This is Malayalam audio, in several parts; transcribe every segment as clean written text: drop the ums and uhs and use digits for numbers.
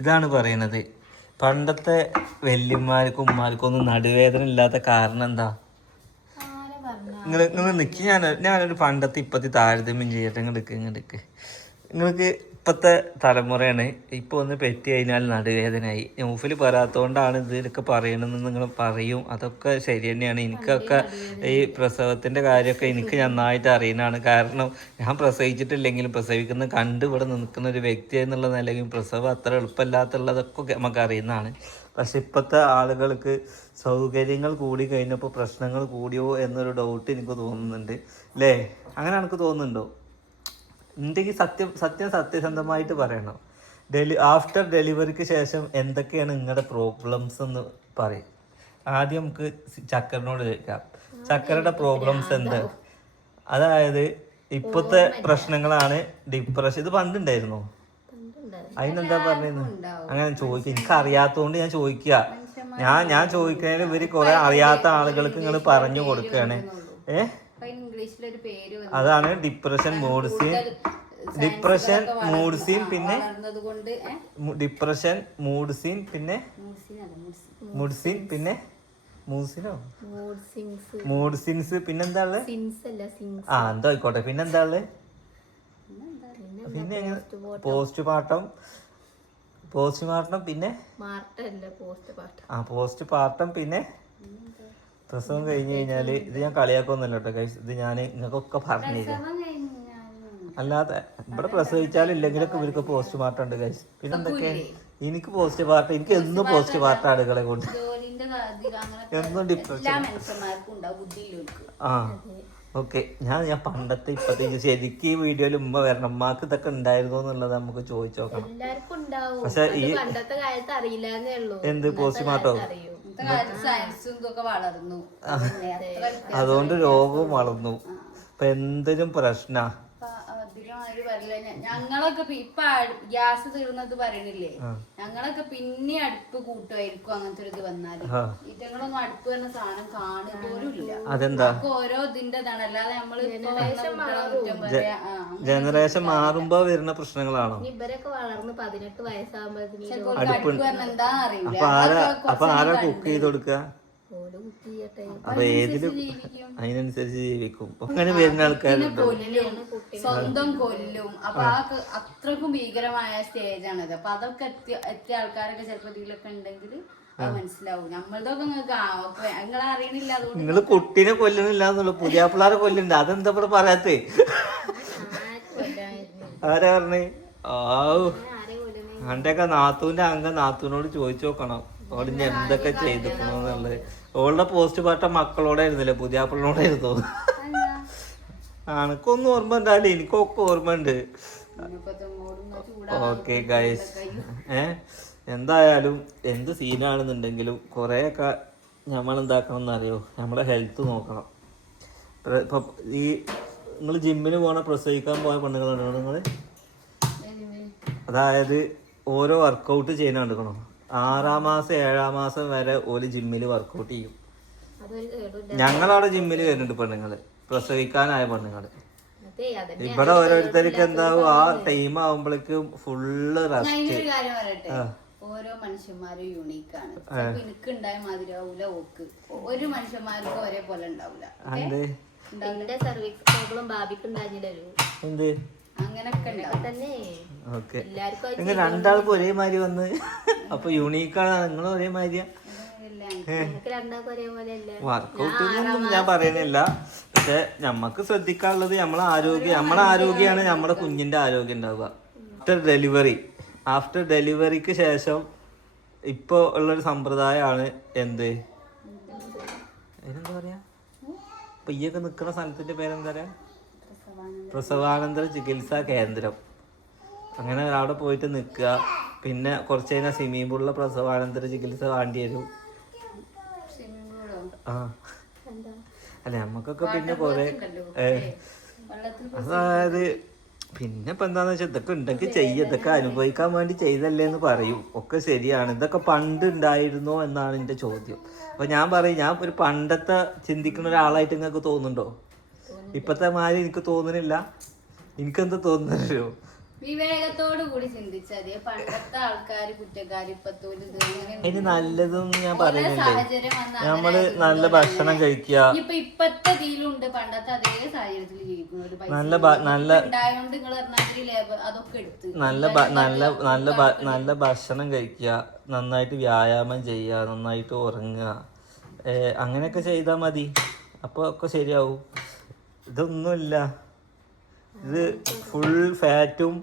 ഇതാണ് പറയണത്. പണ്ടത്തെ വല്യമാർക്കും ഉമ്മാർക്കും ഒന്നും നടുവേദന ഇല്ലാത്ത കാരണം എന്താ? നിങ്ങൾ നിൽക്കി, ഞാനൊരു പണ്ടത്തെ ഇപ്പത്തെ താരതമ്യം ചെയ്യട്ടെ. ഇങ്ങോട്ട് നിങ്ങൾക്ക് ഇപ്പോഴത്തെ തലമുറയാണ്. ഇപ്പോൾ ഒന്ന് പെറ്റി കഴിഞ്ഞാൽ നടുവേദനയായി. ന്യൂഫിൽ പറയാത്തതുകൊണ്ടാണ് ഇതിലൊക്കെ പറയണമെന്ന് നിങ്ങൾ പറയും. അതൊക്കെ ശരി തന്നെയാണ്. എനിക്കൊക്കെ ഈ പ്രസവത്തിൻ്റെ കാര്യമൊക്കെ എനിക്ക് നന്നായിട്ട് അറിയുന്നതാണ്. കാരണം ഞാൻ പ്രസവിച്ചിട്ടില്ലെങ്കിലും പ്രസവിക്കുന്ന കണ്ട് ഇവിടെ നിൽക്കുന്ന ഒരു വ്യക്തി എന്നുള്ള നിലയിൽ പ്രസവം അത്ര എളുപ്പമില്ലാത്തുള്ളതൊക്കെ നമുക്ക് അറിയുന്നതാണ്. പക്ഷെ ഇപ്പോഴത്തെ ആളുകൾക്ക് സൗകര്യങ്ങൾ കൂടി കഴിഞ്ഞപ്പോൾ പ്രശ്നങ്ങൾ കൂടിയോ എന്നൊരു ഡൗട്ട് എനിക്ക് തോന്നുന്നുണ്ട്. അല്ലേ? അങ്ങനെ എനിക്ക് തോന്നുന്നുണ്ടോ? ഉണ്ടെങ്കിൽ സത്യസന്ധമായിട്ട് പറയണം. ആഫ്റ്റർ ഡെലിവറിക്ക് ശേഷം എന്തൊക്കെയാണ് നിങ്ങളുടെ പ്രോബ്ലംസ് എന്ന് പറയും. ആദ്യം നമുക്ക് ചക്കറിനോട് ചോദിക്കാം. ചക്കരയുടെ പ്രോബ്ലംസ് എന്ത്? അതായത് ഇപ്പോഴത്തെ പ്രശ്നങ്ങളാണ് ഡിപ്രഷൻ. ഇത് പണ്ടുണ്ടായിരുന്നോ? അതിനെന്താ പറഞ്ഞത്? അങ്ങനെ ചോദിക്കുക. എനിക്ക് അറിയാത്തതുകൊണ്ട് ഞാൻ ചോദിക്കുക. ഞാൻ ചോദിക്കുന്നതിന് ഇവര് കുറെ അറിയാത്ത ആളുകൾക്ക് നിങ്ങൾ പറഞ്ഞു കൊടുക്കുകയാണ്. അതാണ് depression, mood scene. Depression, mood scene, പിന്നെ ഡിപ്രഷൻ, മൂഡ് സീൻ, പിന്നെ മൂഡ് സീൻ, പിന്നെ മൂഡ് സിൻസ്, പിന്നെന്താ ഉള്ളത്? എന്തോ ആയിക്കോട്ടെ. പിന്നെന്താ ഉള്ളത്? പിന്നെ പോസ്റ്റ്മോർട്ടം, പിന്നെ പോസ്റ്റ്മോർട്ടം, പിന്നെ പ്രസവം കഴിഞ്ഞ് കഴിഞ്ഞാല്. ഇത് ഞാൻ കളിയാക്കൊന്നുമല്ല കേട്ടോ ഗൈസ്, ഇത് ഞാൻ നിങ്ങൾക്കൊക്കെ പറഞ്ഞുതരാം. അല്ലാതെ ഇവിടെ പ്രസവിച്ചാലും ഇല്ലെങ്കിലൊക്കെ ഇവർക്ക് പോസ്റ്റ്മോർട്ടം ഉണ്ട് ഗൈസ്. പിന്നെ എന്തൊക്കെ? എനിക്ക് പോസ്റ്റ്മോർട്ടം, എനിക്ക് എന്നും പോസ്റ്റ്മോർട്ടം ആളുകളെ കൊണ്ട് എന്നും ഡിപ്രഷൻ. ഓക്കെ. ഞാൻ പണ്ടത്തെ ഇപ്പത്തെ ശരിക്കും ഈ വീഡിയോയിൽ ഉമ്മ വരണം. ഉമ്മാക്ക് ഇതൊക്കെ ഉണ്ടായിരുന്നോ എന്നുള്ളത് നമുക്ക് ചോദിച്ചു നോക്കണം. പക്ഷെ ഈ എന്ത് പോസ്റ്റ്മോർട്ടം, അതുകൊണ്ട് രോഗവും വളർന്നു. ഇപ്പൊ എന്തിനും പ്രശ്ന. ഞങ്ങളൊക്കെ ഇപ്പൊ ഗ്യാസ് തീർന്നത് പറയണില്ലേ, ഞങ്ങളൊക്കെ പിന്നെ അടുപ്പ് കൂട്ടുമായിരിക്കും. അങ്ങനത്തെ ഒരു ഇത് വന്നാല് ഇറ്റങ്ങളൊന്നും അടുപ്പ് തന്നെ സാധനം കാണുമ്പോലും ഇല്ല. അതെന്താ? ഓരോ ഇതിന്റെതാണ്. അല്ലാതെ നമ്മള് ജനറേഷൻ മാറുമ്പോ വരുന്ന പ്രശ്നങ്ങളാണോ? ഇവരൊക്കെ വളർന്ന് 18 വയസ്സാകുമ്പോ അടുപ്പ് പറഞ്ഞ എന്താ അറിയില്ല. അപ്പൊ ആരാ കുക്ക് ചെയ്ത് കൊടുക്കുക? അപ്പൊ ഏതിലും അതിനനുസരിച്ച് ജീവിക്കും. അങ്ങനെ വരുന്ന ആൾക്കാരുണ്ടോ? സ്വന്തം കൊല്ലും. അപ്പൊ അത്രക്കും ഭീകരമായ സ്റ്റേജാണത്. അപ്പൊ അതൊക്കെ എത്തിയ ആൾക്കാരൊക്കെ ചിലപ്പോ ഇതിലൊക്കെ ഉണ്ടെങ്കിൽ അത് മനസ്സിലാവും. നമ്മൾതൊക്കെ നിങ്ങൾ അറിയണില്ല. അതുകൊണ്ട് നിങ്ങള് കുട്ടീനെ കൊല്ലുന്നില്ല എന്നുള്ള പുതിയ പിള്ളേരെ കൊല്ലുന്നുണ്ട്. അതെന്താ ഇവിടെ പറയാത്തേ? ആരാ പറഞ്ഞേ? അന്റെയൊക്കെ നാത്തൂന്റെ നാത്തൂനോട് ചോദിച്ചു നോക്കണം. ഓള് ഇനി എന്തൊക്കെ ചെയ്തിക്കണോന്നുള്ളത്. ഓളുടെ പോസ്റ്റ്മോർട്ടം മക്കളോടായിരുന്നില്ലേ, പുതിയ പിള്ളോടായിരുന്നു. അനക്കൊന്നും ഓർമ്മ ഉണ്ടാവില്ല, എനിക്കൊക്കെ ഓർമ്മ ഉണ്ട്. ഓക്കെ ഗൈസ്, എന്തായാലും എന്ത് സീനാണെന്നുണ്ടെങ്കിലും കുറേയൊക്കെ നമ്മളെന്താക്കണം എന്നറിയോ, നമ്മളെ ഹെൽത്ത് നോക്കണം. ഇപ്പം ഈ നിങ്ങൾ ജിമ്മിന് പോകണ പ്രസവിക്കാൻ പോയ പെണ്ണുങ്ങളുണ്ടോ നിങ്ങൾ? അതായത് ഓരോ വർക്കൗട്ട് ചെയ്യുന്ന കണ്ടുക്കണോ? 6-ാം മാസം 7-ാം മാസം വരെ ഓല് ജിമ്മിൽ വർക്കൗട്ട് ചെയ്യും. ഞങ്ങളവിടെ ജിമ്മിൽ വരുന്നുണ്ട് പെണ്ണുങ്ങള്, പ്രസവിക്കാനായ പെണ്ണുങ്ങള്. ഇവിടെ ഓരോരുത്തർക്ക് എന്താവും, ആ ടൈം ആവുമ്പോഴേക്കും ഫുള്ള് റെസ്റ്റ്. ഓരോ മനുഷ്യന്മാരും യൂണീക്കാണ്. എനിക്ക് ഉണ്ടായ മാതിരി ആവൂല ഓക്ക്. ഒരു മനുഷ്യന്മാർക്കും ഒരേപോലെ ഉണ്ടാവൂല. എന്ത് അങ്ങനൊക്കെ ഓക്കെ. നിങ്ങൾ രണ്ടാൾക്കും ഒരേമാതിരി വന്ന് അപ്പൊ യൂണീക്കാണ്. നിങ്ങൾ ഒരേമാതിരിയാ? വർക്കൗട്ടൊന്നും ഞാൻ പറയുന്നില്ല. പക്ഷെ നമ്മക്ക് ശ്രദ്ധിക്കാനുള്ളത് നമ്മളെ ആരോഗ്യമാണ് നമ്മുടെ കുഞ്ഞിന്റെ ആരോഗ്യം ഉണ്ടാവുക. ആഫ്റ്റർ ഡെലിവറിക്ക് ശേഷം ഇപ്പൊ ഉള്ളൊരു സമ്പ്രദായമാണ് എന്ത്, അതിനെന്താ പറയാ, ഇപ്പൊ ഈയൊക്കെ നിക്കുന്ന സ്ഥലത്തിന്റെ പേരെന്താ പറയാ? പ്രസവാനന്തര ചികിത്സാ കേന്ദ്രം. അങ്ങനെ അവിടെ പോയിട്ട് നിൽക്കുക. പിന്നെ കുറച്ച് കഴിഞ്ഞാൽ സ്വിമ്മിംഗ് പൂളിലെ പ്രസവാനന്തര ചികിത്സ വേണ്ടി വരും. അല്ല നമുക്കൊക്കെ പിന്നെ കുറെ അതായത് പിന്നെ ഇപ്പൊ എന്താന്ന് വെച്ചാൽ ഇതൊക്കെ ഉണ്ടെങ്കിൽ ഇതൊക്കെ അനുഭവിക്കാൻ വേണ്ടി ചെയ്തല്ലേ എന്ന് പറയും. ഒക്കെ ശരിയാണ്. ഇതൊക്കെ പണ്ട് ഉണ്ടായിരുന്നോ എന്നാണ് എൻ്റെ ചോദ്യം. അപ്പൊ ഞാൻ പറയും, ഞാൻ ഒരു പണ്ടത്തെ ചിന്തിക്കുന്ന ഒരാളായിട്ട് നിങ്ങൾക്ക് തോന്നുന്നുണ്ടോ? ഇപ്പത്തെ മാതിരി എനിക്ക് തോന്നുന്നില്ല. എനിക്കെന്താ തോന്നുന്നല്ലോ, വിവേകത്തോടു കൂടി ചിന്തിച്ചാൽ പണ്ടത്തെ ആൾക്കാര് കുറ്റക്കാര് ഇപ്പത്തോല് അതിന് നല്ലതും ഞാൻ പറയുന്നില്ലേ, സാഹചര്യം നമ്മള് നല്ല ഭക്ഷണം കഴിക്കുക. ഇപ്പത്തെ ഇതിലുണ്ട് പണ്ടത്തെ അതേ സാഹചര്യത്തിൽ ജീവിക്കുന്നത്. ഉണ്ടായോണ്ട് നിങ്ങൾ അതൊക്കെ എടുത്ത് നല്ല ഭക്ഷണം കഴിക്കുക, നന്നായിട്ട് വ്യായാമം ചെയ്യുക, നന്നായിട്ട് ഉറങ്ങുക, അങ്ങനെയൊക്കെ ചെയ്താൽ മതി. അപ്പോൾ ഒക്കെ ശരിയാവും. ഇതൊന്നുമില്ല, ഇത് ഫുൾ ഫാറ്റും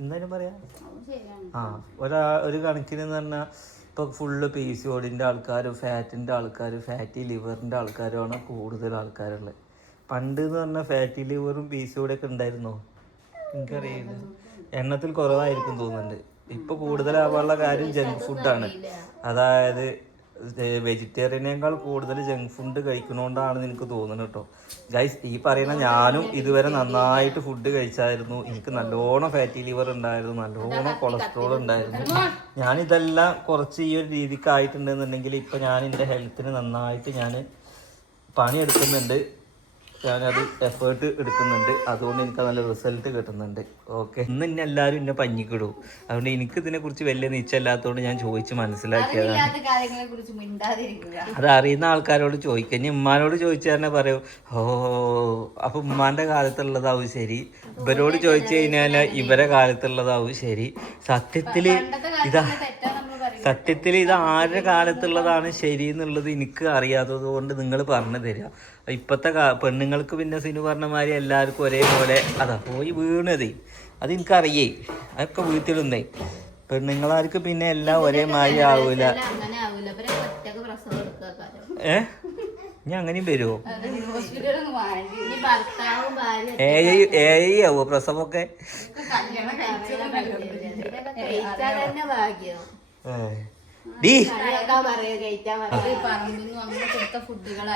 എന്തായാലും പറയാ. ഒരു കണക്കിന് എന്ന് പറഞ്ഞാൽ ഇപ്പോൾ ഫുള്ള് PCOD ആൾക്കാരും ഫാറ്റിൻ്റെ ആൾക്കാരും ഫാറ്റി ലിവറിൻ്റെ ആൾക്കാരുമാണ് കൂടുതൽ ആൾക്കാരുള്ളത്. പണ്ട് എന്ന് പറഞ്ഞാൽ ഫാറ്റി ലിവറും PCOD ഒക്കെ ഉണ്ടായിരുന്നോ എനിക്കറിയില്ല. എണ്ണത്തിൽ കുറവായിരിക്കും തോന്നുന്നുണ്ട്. ഇപ്പോൾ കൂടുതലാവാനുള്ള കാര്യം ജങ്ക് ഫുഡാണ്. അതായത് വെജിറ്റേറിയനേക്കാൾ കൂടുതൽ ജങ്ക് ഫുഡ് കഴിക്കണോണ്ടാണെന്ന് എനിക്ക് തോന്നുന്നു കേട്ടോ ഗൈസ്. ഈ പറയുന്ന ഞാനും ഇതുവരെ നന്നായിട്ട് ഫുഡ് കഴിച്ചായിരുന്നു. എനിക്ക് നല്ലോണം ഫാറ്റി ലിവർ ഉണ്ടായിരുന്നു, നല്ലോണം കൊളസ്ട്രോൾ ഉണ്ടായിരുന്നു. ഞാനിതെല്ലാം കുറച്ച് ഈ ഒരു രീതിക്ക് ആയിട്ടുണ്ടെന്നുണ്ടെങ്കിൽ ഇപ്പം ഞാൻ എൻ്റെ ഹെൽത്തിന് നന്നായിട്ട് ഞാൻ പണിയെടുക്കുന്നുണ്ട്, ഞാനത് എഫേർട്ട് എടുക്കുന്നുണ്ട്. അതുകൊണ്ട് എനിക്ക് നല്ല റിസൾട്ട് കിട്ടുന്നുണ്ട്. ഓക്കെ, ഇന്ന് എന്നെ എല്ലാവരും എന്നെ പഞ്ഞിക്കിടും. അതുകൊണ്ട് എനിക്ക് ഇതിനെക്കുറിച്ച് വലിയ നിശ്ചയമില്ലാത്തതുകൊണ്ട് ഞാൻ ചോദിച്ച് മനസ്സിലാക്കിയതാണ്. അത് അറിയുന്ന ആൾക്കാരോട് ചോദിക്കുക. ഇനി ഉമ്മാനോട് ചോദിച്ചാൽ തന്നെ പറയും ഓ അപ്പം ഉമ്മാൻ്റെ കാലത്തുള്ളതാവും ശരി, ഇവരോട് ചോദിച്ചു കഴിഞ്ഞാൽ ഇവരെ കാലത്തുള്ളതാവും ശരി. സത്യത്തിൽ ഇത് ആരുടെ കാലത്തുള്ളതാണ് ശരി എന്നുള്ളത് എനിക്ക് അറിയാത്തത് കൊണ്ട് നിങ്ങൾ പറഞ്ഞു തരിക. ഇപ്പോഴത്തെ പെണ്ണുങ്ങൾക്ക് പിന്നെ സിനു പറഞ്ഞ മാതിരി എല്ലാവർക്കും ഒരേപോലെ അതാ പോയി വീണത്, അത് എനിക്കറിയേ. അതൊക്കെ വീട്ടിലുന്നേ. പെണ്ണുങ്ങളാർക്ക് പിന്നെ എല്ലാം ഒരേ മാതിരി ആവൂല. ഇനി അങ്ങനെയും വരുമോ? ആവോ പ്രസവമൊക്കെ?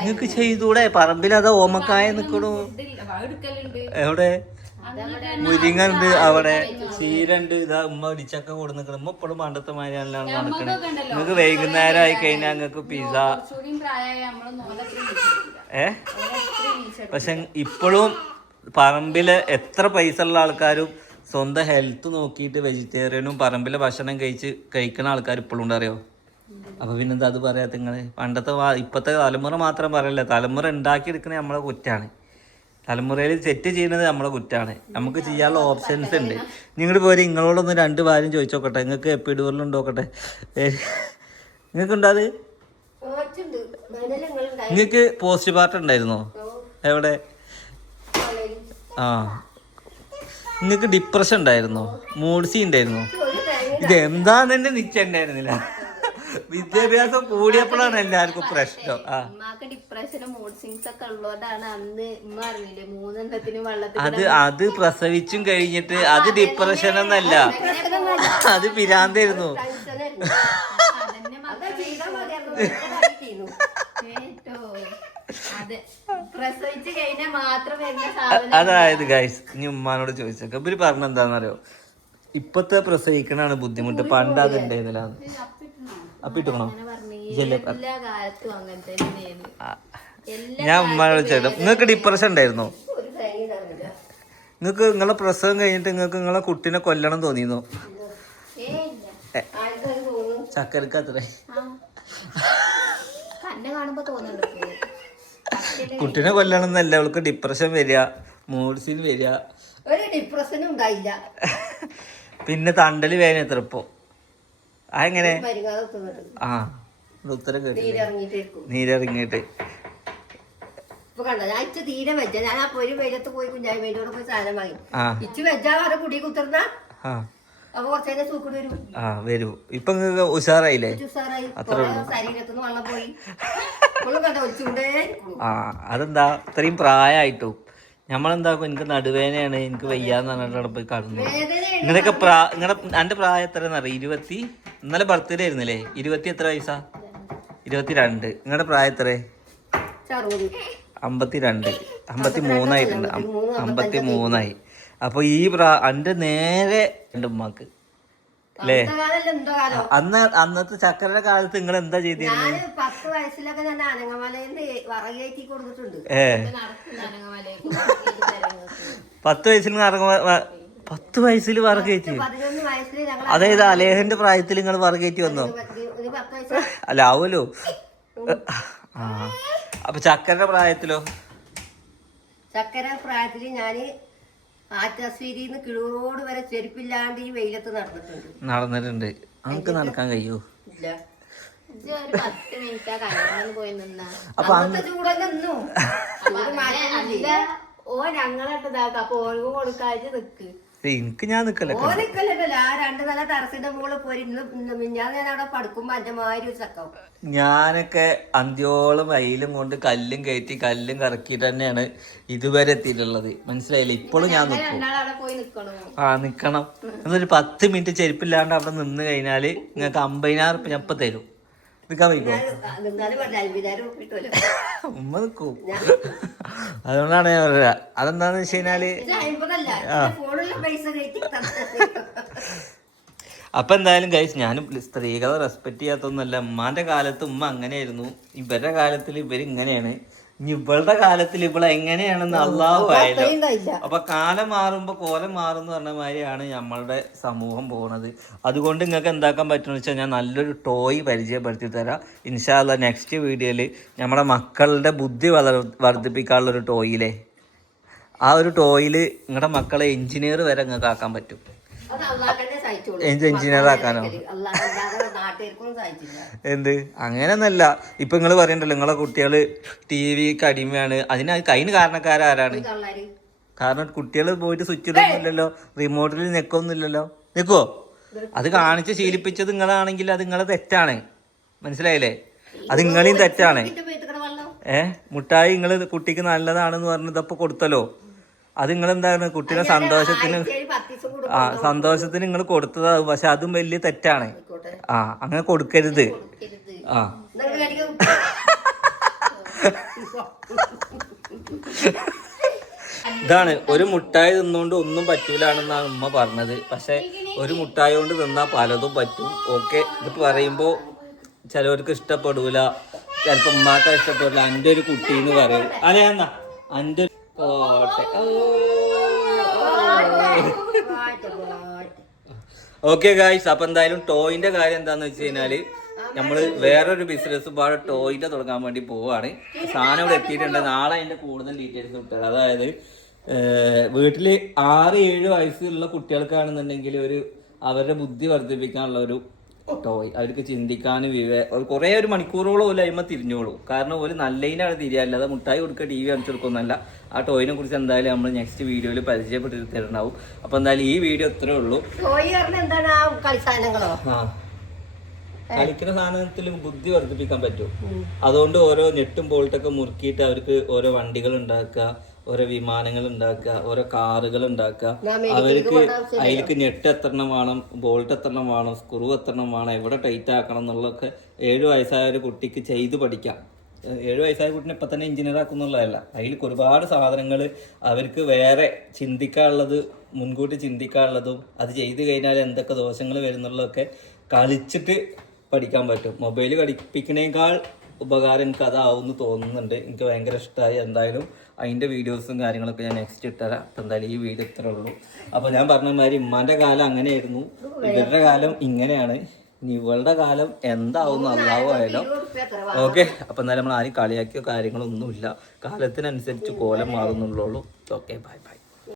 നിങ്ങക്ക് ചെയ്തൂടെ? പറമ്പിൽ അതാ ഓമക്കായ നിക്കണു. എവിടെ? മുരിങ്ങണ്ട്, അവിടെ ചീരണ്ട്. ഇതാ ഉമ്മ ഇടിച്ചൊക്കെ കൊടു നിക്കണം. ഉമ്മ ഇപ്പോഴും പണ്ടത്തെ മാതിരിയല്ല നടക്കണേ. നിങ്ങക്ക് വൈകുന്നേരം ആയി കഴിഞ്ഞാൽ നിങ്ങക്ക് പിസ്സ. പക്ഷെ ഇപ്പോഴും പറമ്പില് എത്ര പൈസ ഉള്ള ആൾക്കാരും സ്വന്തം ഹെൽത്ത് നോക്കിയിട്ട് വെജിറ്റേറിയനും പറമ്പിലെ ഭക്ഷണം കഴിക്കുന്ന ആൾക്കാർ ഇപ്പോഴും ഉണ്ട്, അറിയോ? അപ്പോൾ പിന്നെന്താ അത് പറയാത്ത നിങ്ങൾ? പണ്ടത്തെ ഇപ്പോഴത്തെ തലമുറ മാത്രം പറയല്ലേ, തലമുറ ഉണ്ടാക്കിയെടുക്കുന്നത് നമ്മളെ കുറ്റാണ്. തലമുറയിൽ സെറ്റ് ചെയ്യുന്നത് നമ്മളെ കുറ്റാണ്. നമുക്ക് ചെയ്യാനുള്ള ഓപ്ഷൻസ് ഉണ്ട്. നിങ്ങൾ പോരെ നിങ്ങളോടൊന്ന് 2 കാര്യം ചോദിച്ചോക്കട്ടെ. നിങ്ങൾക്ക് എപ്പിഡൂറിലുണ്ടോക്കട്ടെ? നിങ്ങൾക്കുണ്ടോ അത്? നിങ്ങൾക്ക് പോസ്റ്റ് പാർട്ടം ഉണ്ടായിരുന്നോ? എവിടെ? ആ, നിങ്ങൾക്ക് ഡിപ്രഷൻ ഉണ്ടായിരുന്നോ? മൂഡ്സി ഉണ്ടായിരുന്നോ? ഇതെന്താന്ന് തന്നെ നിശ്ചയം ഉണ്ടായിരുന്നില്ല. വിദ്യാഭ്യാസം കൂടിയപ്പോഴാണ് എല്ലാവർക്കും പ്രശ്നം. അത് പ്രസവിച്ചും കഴിഞ്ഞിട്ട് അത് ഡിപ്രഷൻ എന്നല്ല, അത് പിരാന്തായിരുന്നു. അതായത് ഗൈസ്, ഇനി ഉമ്മാനോട് ചോദിച്ചേക്ക. ഇവര് പറഞ്ഞെന്താന്നറിയോ, ഇപ്പത്തെ പ്രസവിക്കണാണ് ബുദ്ധിമുട്ട്, പണ്ട് അത് ഉണ്ടായിരുന്നില്ല. അപ്പൊ ഇട്ടുക്കണോ? ഞാൻ ഉമ്മാനോട് ചോദിച്ചോ, നിങ്ങൾക്ക് ഡിപ്രഷൻ ഉണ്ടായിരുന്നോ? നിങ്ങൾക്ക് നിങ്ങളെ പ്രസവം കഴിഞ്ഞിട്ട് നിങ്ങൾക്ക് നിങ്ങളെ കുട്ടീനെ കൊല്ലണം തോന്നിയിരുന്നോ? ചക്കരക്ക് അത്രേ കുട്ടീനെ കൊല്ലണം എന്നല്ല, അവൾക്ക് ഡിപ്രഷൻ വരിക, മൂഡ്സിന് വരിക. ഒരു ഡിപ്രഷനും ഉണ്ടായില്ല. പിന്നെ തണ്ടല് വേദന എത്ര ഇപ്പോ? അതെങ്ങനെ? ആ, ഉത്തരം കേട്ടു. നീരിറങ്ങിയിട്ട് തീരെ വെച്ച ഞാൻ ആ ഒരു വെയിലത്ത് പോയി കുഞ്ഞായ്മേനോട് പോയി സാധനം വാങ്ങി ഇച്ച് വെച്ചാ വരെ കുടി കുത്തിർന്ന അപ്പൊ കുറച്ചേരെ സൂക്കട് വരും. വരൂ. ഇപ്പൊ ഉഷാറായില്ലേ? അത്ര ശരീരത്തുനിന്ന് വെള്ളം പോയി. അതെന്താ ഇത്രയും പ്രായമായിട്ടു നമ്മളെന്താക്കും? എനിക്ക് നടുവേനയാണ്, എനിക്ക് വയ്യാന്ന് പറഞ്ഞിട്ട് പോയി കടന്നു. നിങ്ങളൊക്കെ എന്റെ പ്രായം എത്രയെന്നറിയാം? 20. ഇന്നലെ ബർത്ത്ഡേ ആയിരുന്നില്ലേ? 20 എത്ര വയസ്സാ? 22. നിങ്ങളുടെ പ്രായം എത്ര? 52. 53 ആയിട്ടുണ്ട്. 53 അപ്പൊ ഈ എന്റെ നേരെ എന്റെ ഉമ്മാക്ക് അല്ലേ? അന്നത്തെ ചക്കരയുടെ കാലത്ത് നിങ്ങൾ എന്താ ചെയ്തിരുന്നത്? 10 വയസ്സിലൊക്കെ ഞാൻ അനങ്ങമലയിൽ വറകേറ്റി കൊടുത്തിട്ടുണ്ട്. 10 വയസ്സിൽ 10 വയസ്സിൽ വറ കയറ്റി? 11 വയസ്സിൽ ഞങ്ങൾ അതായത് അലേഹന്റെ പ്രായത്തിൽ നിങ്ങൾ വറ കയറ്റി വന്നോ? ഒരു 10 വയസ്സ് അല്ല ആവുമല്ലോ. ആ അപ്പൊ ചക്കരന്റെ പ്രായത്തിലോ? ചക്കര പ്രായത്തില് ഞാന് ആറ്റശ്ശേരിന്ന് കിഴൂറോട് വരെ ചെരുപ്പില്ലാണ്ട് ഈ വെയിലത്ത് നടന്നിട്ടുണ്ട്. നമുക്ക് നടക്കാൻ കഴിയോ? ഇല്ല. ഒരു 10 മിനിറ്റ് കല്യാണം പോയി നിന്നാ അപ്പൊ അന്നത്തെ ചൂടല്ലേ ഇന്നും. ഓ ഞങ്ങളൊക്കെ ഇതാക്കാം അപ്പൊ ഓർക്കും കൊടുക്കാതെ നിക്ക്. എനിക്ക് ഞാൻ നിക്കല്ലേ. ഓനിക്കല്ലോ ആ 2 നില ടെറസിന്റെ മുകളിൽ പോയി ഞാൻ അവിടെ പടുക്കുമ്പോ എന്റെ മാതിരി ഒരു ചക്കാവും. ഞാനൊക്കെ അന്ത്യോളം വെയിലും കൊണ്ട് കല്ലും കയറ്റി കല്ലും കറക്കിയിട്ട് തന്നെയാണ് ഇതുവരെ എത്തിയിട്ടുള്ളത്. മനസ്സിലായില്ലേ? ഇപ്പോഴും ഞാൻ നിൽക്കും. നിക്കണം. എന്നൊരു 10 മിനിറ്റ് ചെരുപ്പില്ലാണ്ട് അവിടെ നിന്ന് കഴിഞ്ഞാല് നിങ്ങൾക്ക് 50,000 ഉറുപ്പിക ഞാൻ ഇപ്പൊ തരും. നിൽക്കാൻ വയ്ക്കോ? ഉമ്മ നിൽക്കും. അതുകൊണ്ടാണ് ഞാൻ പറയാ. അതെന്താന്ന് വെച്ച് കഴിഞ്ഞാല് അപ്പൊ എന്തായാലും ഗൈസ്, ഞാനും സ്ത്രീകളെ റെസ്പെക്ട് ചെയ്യാത്തൊന്നുമല്ല. ഉമ്മാന്റെ കാലത്ത് ഉമ്മ അങ്ങനെയായിരുന്നു, ഇവരുടെ കാലത്തിൽ ഇവര് ഇങ്ങനെയാണ്, ഇനി ഇവളുടെ കാലത്തിൽ ഇവളെ എങ്ങനെയാണെന്ന് അള്ളാഹു ആയല്ലോ. അപ്പൊ കാലം മാറുമ്പോ കോലം മാറുന്ന പറഞ്ഞ മാതിരിയാണ് നമ്മളുടെ സമൂഹം പോകുന്നത്. അതുകൊണ്ട് നിങ്ങൾക്ക് എന്താക്കാൻ പറ്റുമെന്ന് വെച്ചാൽ ഞാൻ നല്ലൊരു ടോയ് പരിചയപ്പെടുത്തി തരാം. ഇൻഷാ അല്ലാഹ് നെക്സ്റ്റ് വീഡിയോയിൽ നമ്മുടെ മക്കളുടെ ബുദ്ധി വർദ്ധിപ്പിക്കാനുള്ളൊരു ടോയിലെ ആ ഒരു ടോയിൽ നിങ്ങളുടെ മക്കളെ എഞ്ചിനീയർ വരെ നിങ്ങൾക്ക് ആക്കാൻ പറ്റും. എഞ്ചിനീയർ ആക്കാനോ? എന്ത് അങ്ങനെയൊന്നല്ല. ഇപ്പൊ നിങ്ങൾ പറയണ്ടല്ലോ നിങ്ങളെ കുട്ടികള് TV-ക്ക് അടിമയാണ്. അതിന് കാരണക്കാരാരാണ്? കാരണം കുട്ടികൾ പോയിട്ട് സ്വിച്ചിലൊന്നുമില്ലല്ലോ, റിമോട്ടിൽ ഞെക്കൊന്നുമില്ലല്ലോ. ഞെക്കുവോ? അത് കാണിച്ച് ശീലിപ്പിച്ചത് നിങ്ങളാണെങ്കിൽ അത് നിങ്ങളെ തെറ്റാണ്. മനസ്സിലായില്ലേ? അത് നിങ്ങളെയും തെറ്റാണ്. മുട്ടായി നിങ്ങൾ കുട്ടിക്ക് നല്ലതാണെന്ന് പറഞ്ഞതപ്പോ കൊടുത്തല്ലോ. അത് നിങ്ങളെന്താണ് കുട്ടിയുടെ സന്തോഷത്തിന് നിങ്ങൾ കൊടുത്തതാവും. പക്ഷെ അതും വലിയ തെറ്റാണ്. അങ്ങനെ കൊടുക്കരുത്. ഇതാണ് ഒരു മുട്ടായി തിന്നുകൊണ്ട് ഒന്നും പറ്റൂലാണെന്നാണ് ഉമ്മ പറഞ്ഞത്. പക്ഷെ ഒരു മുട്ടായി കൊണ്ട് തിന്നാൽ പലതും പറ്റും. ഓക്കെ, ഇത് പറയുമ്പോ ചിലവർക്ക് ഇഷ്ടപ്പെടൂല, ചിലപ്പോ ഉമ്മാക്ക ഇഷ്ടപ്പെടില്ല. എൻ്റെ ഒരു കുട്ടി എന്ന് പറയും. അല്ലേ എന്നാ എൻ്റെ ഓക്കെ ഗായ്സ്. അപ്പൊ എന്തായാലും ടോയിന്റെ കാര്യം എന്താന്ന് വെച്ച് കഴിഞ്ഞാല് നമ്മള് വേറൊരു ബിസിനസ് പാടെ ടോയിന്റെ തുടങ്ങാൻ വേണ്ടി പോവാണ്. സാധനം ഇവിടെ എത്തിയിട്ടുണ്ട്. നാളെ അതിന്റെ കൂടുതൽ ഡീറ്റെയിൽസ് കിട്ടുക. അതായത് വീട്ടില് 6-7 വയസ്സുള്ള കുട്ടികൾക്കാണെന്നുണ്ടെങ്കിൽ അവരുടെ ബുദ്ധി വർദ്ധിപ്പിക്കാനുള്ള ഒരു ടോയ്. അവർക്ക് ചിന്തിക്കാനും കുറേ ഒരു മണിക്കൂറോളം ഒരു അയിമ തിരിഞ്ഞോളൂ. കാരണം ഒരു നല്ലതിനാണ് തിരിയാല്ല. അത് മുട്ടായി കൊടുക്കുക, TV കാണിച്ചു കൊടുക്കുന്നല്ല. ആ ടോയിനെ കുറിച്ച് എന്തായാലും നമ്മൾ നെക്സ്റ്റ് വീഡിയോയിൽ പരിചയപ്പെട്ട് തരുന്നുണ്ടാവും. അപ്പൊ എന്തായാലും ഈ വീഡിയോ ഇത്രേ ഉള്ളൂ. കളിക്കുന്ന സാധനത്തിൽ ബുദ്ധി വർദ്ധിപ്പിക്കാൻ പറ്റും. അതുകൊണ്ട് ഓരോ നെട്ടും ബോൾട്ടൊക്കെ മുറുക്കിയിട്ട് അവർക്ക് ഓരോ വണ്ടികൾ ഉണ്ടാക്കുക, ഓരോ വിമാനങ്ങൾ ഉണ്ടാക്കുക, ഓരോ കാറുകൾ ഉണ്ടാക്കുക. അവർക്ക് അതിലേക്ക് നെട്ട് എത്രണ്ണം വേണം, ബോൾട്ട് എത്രണ്ണം വേണം, സ്ക്രൂ എത്രണ്ണം വേണം, എവിടെ ടൈറ്റ് ആക്കണം എന്നുള്ളതൊക്കെ 7 വയസ്സായ ഒരു കുട്ടിക്ക് ചെയ്ത് പഠിക്കാം. 7 വയസ്സായ കുട്ടിനെ ഇപ്പം തന്നെ എഞ്ചിനീയർ ആക്കുന്നുള്ളതല്ല. അതിൽ ഒരുപാട് സാധനങ്ങൾ അവർക്ക് വേറെ ചിന്തിക്കാനുള്ളത്, മുൻകൂട്ടി ചിന്തിക്കാനുള്ളതും അത് ചെയ്ത് കഴിഞ്ഞാൽ എന്തൊക്കെ ദോഷങ്ങൾ വരുന്നുള്ളതൊക്കെ കളിച്ചിട്ട് പഠിക്കാൻ പറ്റും. മൊബൈൽ കളിപ്പിക്കണേക്കാൾ ഉപകാരം എനിക്ക് അതാവുമെന്ന് തോന്നുന്നുണ്ട്. എനിക്ക് ഭയങ്കര ഇഷ്ടമായി. എന്തായാലും അതിൻ്റെ വീഡിയോസും കാര്യങ്ങളൊക്കെ ഞാൻ നെക്സ്റ്റ് ഇട്ടുതരാം. അപ്പം എന്തായാലും ഈ വീഡിയോ ഇത്രേ ഉള്ളൂ. അപ്പോൾ ഞാൻ പറഞ്ഞ മാതിരി ഉമ്മാൻ്റെ കാലം അങ്ങനെയായിരുന്നു, ഇവരുടെ കാലം ഇങ്ങനെയാണ്. ഇനി ഇവളുടെ കാലം എന്താവും അല്ലാവോ ആയാലോ. ഓക്കെ, അപ്പം എന്തായാലും നമ്മൾ ആരും കളിയാക്കിയോ കാര്യങ്ങളൊന്നുമില്ല. കാലത്തിനനുസരിച്ച് കോലം മാറുന്നുള്ളൂ. Okay, bye bye.